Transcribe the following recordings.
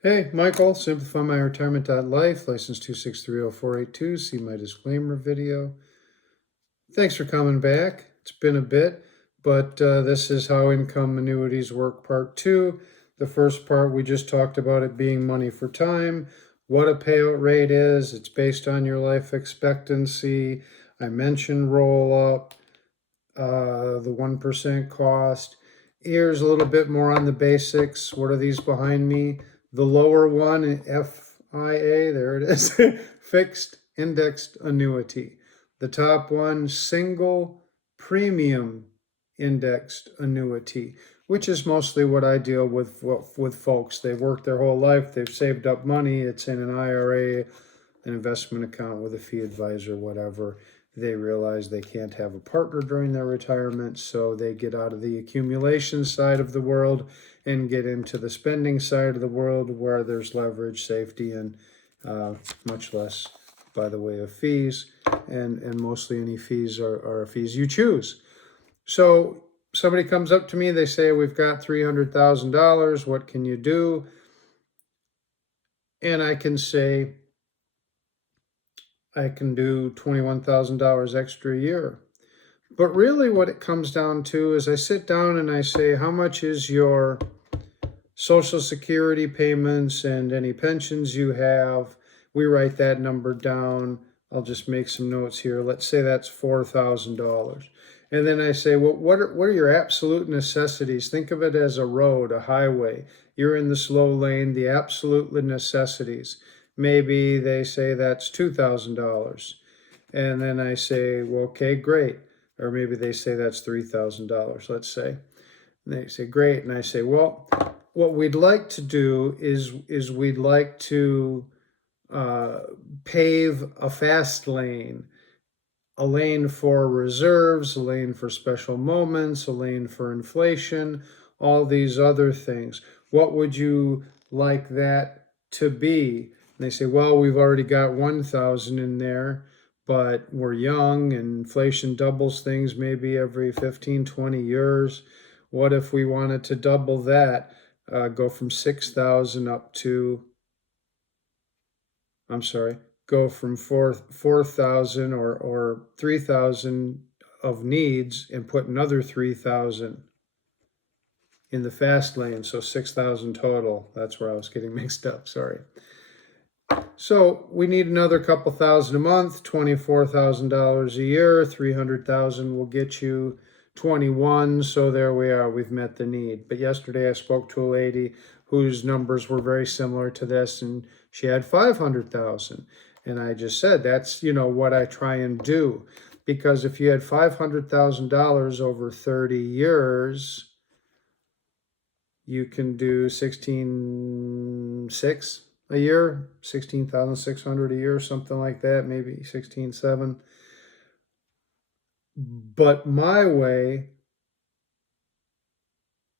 Hey, Michael, Simplifymyretirement.life, license 2630482. See my disclaimer video. Thanks for coming back. It's been a bit, but this is how income annuities work, part two. The first part, we just talked about it being money for time, what a payout rate is. It's based on your life expectancy. I mentioned rollup, the 1% cost. Here's a little bit more on the basics. What are these behind me? The lower one, FIA, there it is, fixed indexed annuity. The top one, single premium indexed annuity, which is mostly what I deal with folks. They've worked their whole life, they've saved up money, it's in an IRA, an investment account with a fee advisor, whatever. They realize they can't have a partner during their retirement, so they get out of the accumulation side of the world and get into the spending side of the world where there's leverage, safety, and much less by the way of fees, and mostly any fees are fees you choose. So somebody comes up to me, they say, we've got $300,000, what can you do? And I can say, I can do $21,000 extra a year. But really what it comes down to is I sit down and I say, how much is your Social Security payments and any pensions you have? We write that number down. I'll just make some notes here. Let's say that's $4,000. And then I say, well, what are your absolute necessities? Think of it as a road, a highway. You're in the slow lane, the absolute necessities. Maybe they say that's $2,000. And then I say, well, okay, great. Or maybe they say that's $3,000, let's say. And they say, great. And I say, well, what we'd like to do is we'd like to pave a fast lane, a lane for reserves, a lane for special moments, a lane for inflation, all these other things. What would you like that to be? And they say, well, we've already got 1,000 in there, but we're young and inflation doubles things maybe every 15, 20 years. What if we wanted to double that, go from 6,000 up to, I'm sorry, go from 4,000 or 3,000 of needs and put another 3,000 in the fast lane, so 6,000 total. That's where I was getting mixed up, sorry. So we need another couple thousand a month, $24,000 a year, 300,000 will get you 21, so there we are, we've met the need. But yesterday I spoke to a lady whose numbers were very similar to this, and she had 500,000. And I just said, that's, what I try and do. Because if you had $500,000 over 30 years, you can do 16,600 a year, 16,600 a year, something like that, maybe 16,700. But my way,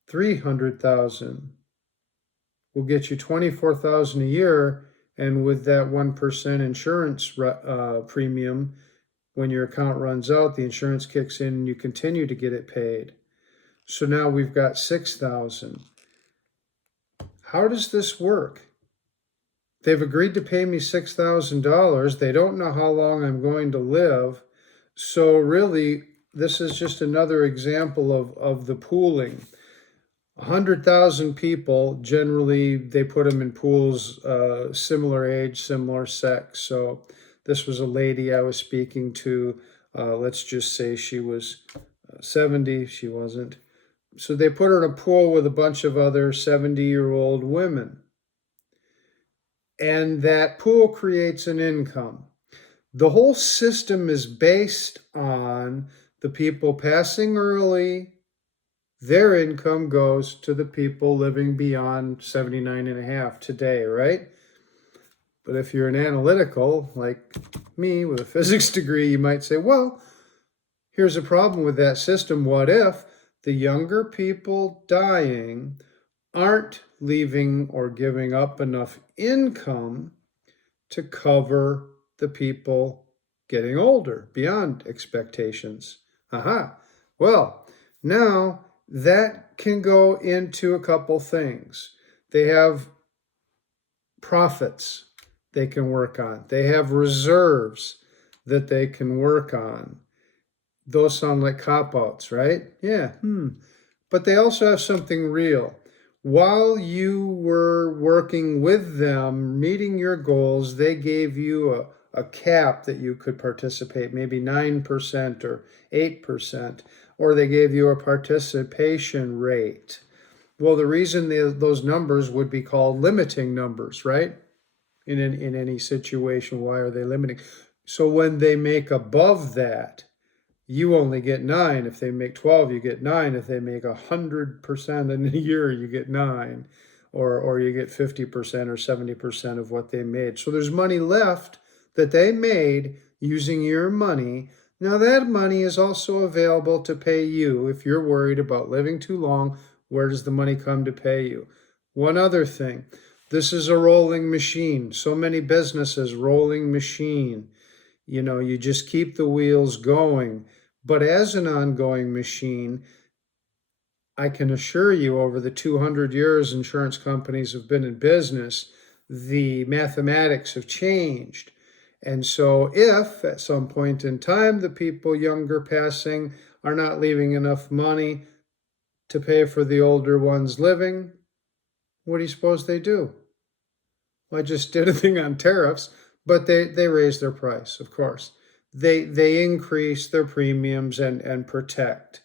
300,000 will get you 24,000 a year, and with that 1% insurance premium, when your account runs out, the insurance kicks in and you continue to get it paid. So now we've got 6,000. How does this work? They've agreed to pay me $6,000. They don't know how long I'm going to live. So really, this is just another example of the pooling. 100,000 people, generally, they put them in pools, similar age, similar sex. So this was a lady I was speaking to. Let's just say she was 70. She wasn't. So they put her in a pool with a bunch of other 70-year-old women. And that pool creates an income. The whole system is based on the people passing early. Their income goes to the people living beyond 79 and a half today, right? But if you're an analytical, like me with a physics degree, you might say, well, here's a problem with that system. What if the younger people dying aren't leaving or giving up enough income to cover the people getting older beyond expectations? Aha. Well, now that can go into a couple things. They have profits they can work on. They have reserves that they can work on. Those sound like cop-outs, right? Yeah. But they also have something real. While you were working with them, meeting your goals, they gave you a cap that you could participate, maybe 9% or 8%, or they gave you a participation rate. Well, the reason those numbers would be called limiting numbers, right? In any situation, why are they limiting? So when they make above that, you only get 9. If they make 12, you get 9. If they make 100% in a year, you get 9. Or you get 50% or 70% of what they made. So there's money left that they made using your money. Now that money is also available to pay you. If you're worried about living too long, where does the money come to pay you? One other thing, this is a rolling machine. So many businesses, rolling machine. You know, you just keep the wheels going. But as an ongoing machine, I can assure you over the 200 years insurance companies have been in business, the mathematics have changed. And so if at some point in time the people younger passing are not leaving enough money to pay for the older ones living, what do you suppose they do? Well, I just did a thing on tariffs, but they raise their price, of course. They increase their premiums and protect.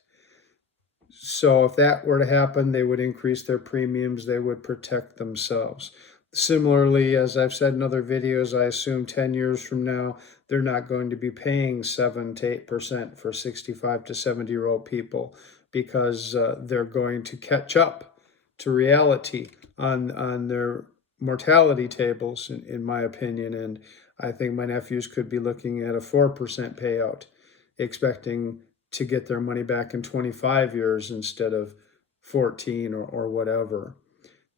So if that were to happen, they would increase their premiums, they would protect themselves. Similarly, as I've said in other videos, I assume 10 years from now, they're not going to be paying 7 to 8% for 65 to 70-year-old people because they're going to catch up to reality on their mortality tables, in my opinion. And I think my nephews could be looking at a 4% payout, expecting to get their money back in 25 years instead of 14 or whatever.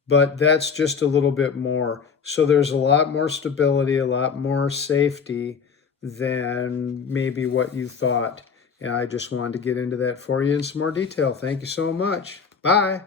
But that's just a little bit more. So there's a lot more stability, a lot more safety than maybe what you thought. And I just wanted to get into that for you in some more detail. Thank you so much. Bye.